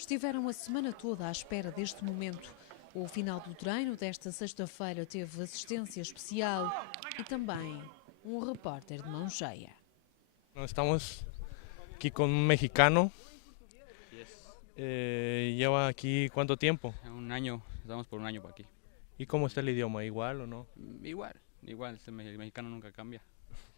estiveram a semana toda à espera deste momento. O final do treino desta sexta-feira teve assistência especial e também um repórter de mão cheia. Estamos aqui com um mexicano. ¿Lleva aquí cuánto tiempo? Un año, estamos por un año por aquí. ¿Y cómo está el idioma? ¿Igual o no? Igual, el mexicano nunca cambia.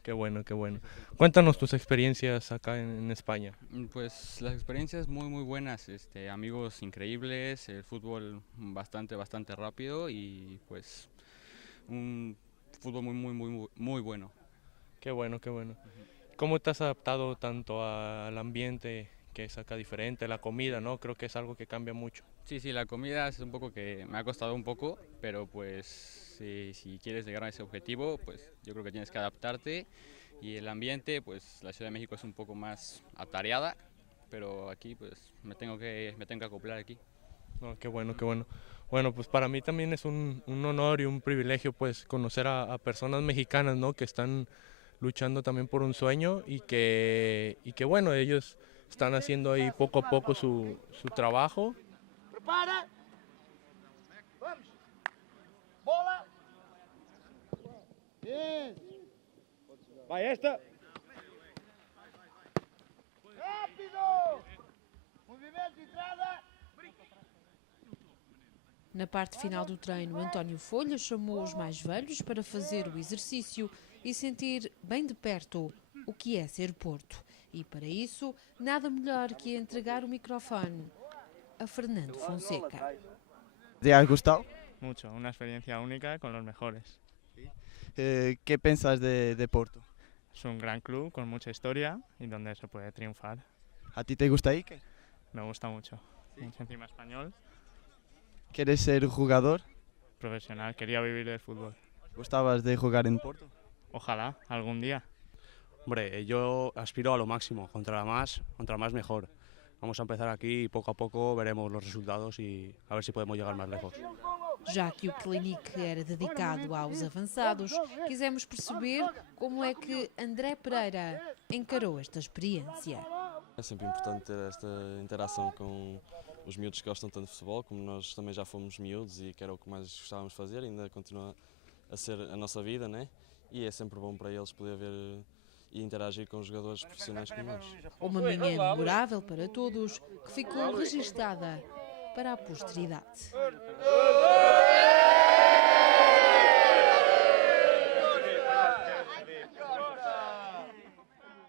Qué bueno, qué bueno. Cuéntanos tus experiencias acá en España. Pues las experiencias muy buenas, amigos increíbles, el fútbol bastante rápido y pues un fútbol muy bueno. Qué bueno, qué bueno. ¿Cómo te has adaptado tanto al ambiente que es acá diferente, la comida, ¿no? Creo que es algo que cambia mucho. Sí, la comida es un poco que me ha costado un poco, pero pues si quieres llegar a ese objetivo, pues yo creo que tienes que adaptarte. Y el ambiente, pues la Ciudad de México es un poco más atareada, pero aquí pues me tengo que acoplar aquí. No, qué bueno, qué bueno. Bueno, pues para mí también es un honor y un privilegio pues conocer a personas mexicanas, ¿no? Que están luchando también por un sueño y que bueno, ellos están haciendo ahí poco a poco su trabajo. Prepara. Vamos. Bola. Bien. Vai esta. Rápido. Movimento de entrada. Na parte final do treino, António Folha chamou os mais velhos para fazer o exercício e sentir bem de perto o que é ser Porto. E para isso, nada melhor que entregar o microfone a Fernando Fonseca. ¿Te ha gustado? Mucho, una experiencia única con los mejores. ¿Qué piensas de Porto? Es un gran club con mucha historia y donde se puede triunfar. ¿A ti te gusta Iker? Me gusta mucho. Es encima español, ¿Quieres ser jugador? profesional, quería vivir del fútbol. ¿Gustabas de jugar en Porto? Ojalá, algún día. Hombre, yo aspiro a lo máximo, contra más mejor. Vamos a empezar aquí y poco a poco veremos los resultados y a ver si podemos llegar más lejos. Já que o Clinique era dedicado aos avançados, quisemos perceber como é que André Pereira encarou esta experiência. É sempre importante ter esta interação com os miúdos que gostam tanto de futebol, como nós também já fomos miúdos e que era o que mais gostávamos de fazer, ainda continua a ser a nossa vida, né? E é sempre bom para eles poder ver e interagir com os jogadores profissionais como nós. Uma manhã memorável para todos, que ficou registada para a posteridade.